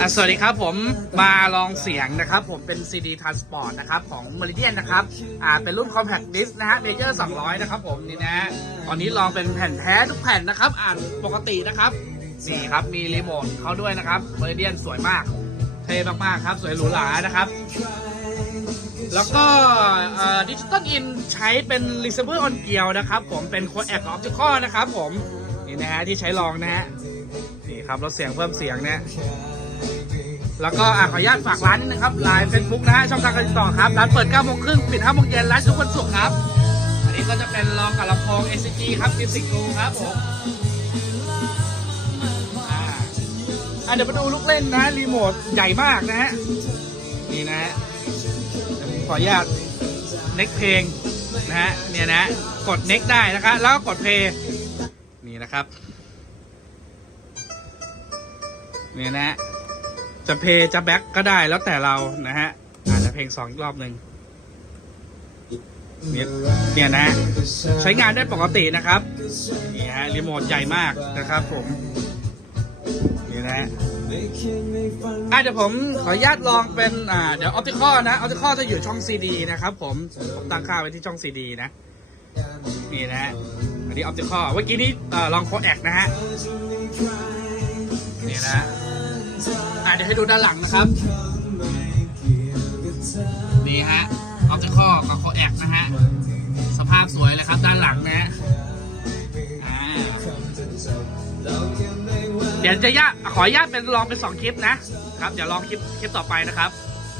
อะสวัสดีครับผมมาลองเสียงนะครับ ผมเป็น CD Transport นะครับ ของ Meridian นะครับอ่าเป็นรุ่น Compact Disc นะฮะ Major 200 นะครับผมนี่นะตอนนี้ลองเป็นแผ่นแท้ทุกแผ่นนะครับ อ่านปกตินะครับนี่ครับมีรีโมทเขาด้วยนะครับ Meridian สวยมาก เท่มากๆครับ สวยหรูหรานะครับ แล้วก็ดิจิตอลอินใช้เป็น receiver on gear นะครับ ผมเป็น codec optical นะครับผมนี่นะฮะที่ใช้ลองนะฮะนี่ครับลดเสียงเพิ่มเสียงเนี่ย แล้วก็อะขออนุญาตฝากร้านนิดนึงครับไลน์เฟซบุ๊กนะฮะช่องทางการติดต่อครับร้านเปิด9โมงครึ่งปิด5โมงเย็นร้านทุกวันศุกร์ครับ อันนี้ก็จะเป็นลองกับลำโพง SG ครับ Music Go ครับผมอ่าอะเดี๋ยวมาดูลูกเล่นนะรีโมทใหญ่มากนะฮะนี่นะฮะเดี๋ยวผมขออนุญาตเน็กเพลงนะฮะเนี่ยนะกดเน็กได้นะครับแล้วก็กดเพลงนี่นะครับเนี่ยนะฮะ จะเพย์จะแบ็กก็ได้แล้วแต่เรานะฮะอาจจะเพลงสองอีกรอบหนึ่งเนี่ยเนี่ยนะ ใช้งานได้ปกตินะครับนี่ฮะรีโมทใหญ่มากนะครับผมนี่นะฮะอะเดี๋ยวผมขออนุญาตลองเป็นอ่าเดี๋ยวออปติคอนะออปติคอจะอยู่ช่องซีดีนะครับผมผมตั้งค่าไว้ที่ช่องซีดีนะนี่นะอันนี้ออปติคอเมื่อกี้นี้อลองโคแอกนะฮะ อะเดี๋ยวให้ดูด้านหลังนะครับ นี่ฮะออกจากข้อกับโคแอกนะฮะ สภาพสวยเลยครับด้านหลังนะฮะเดี๋ยวจะยากขออนุญาตเป็นลองเป็นสองคลิปนะครับ เดี๋ยวลองคลิปคลิปต่อไปนะครับ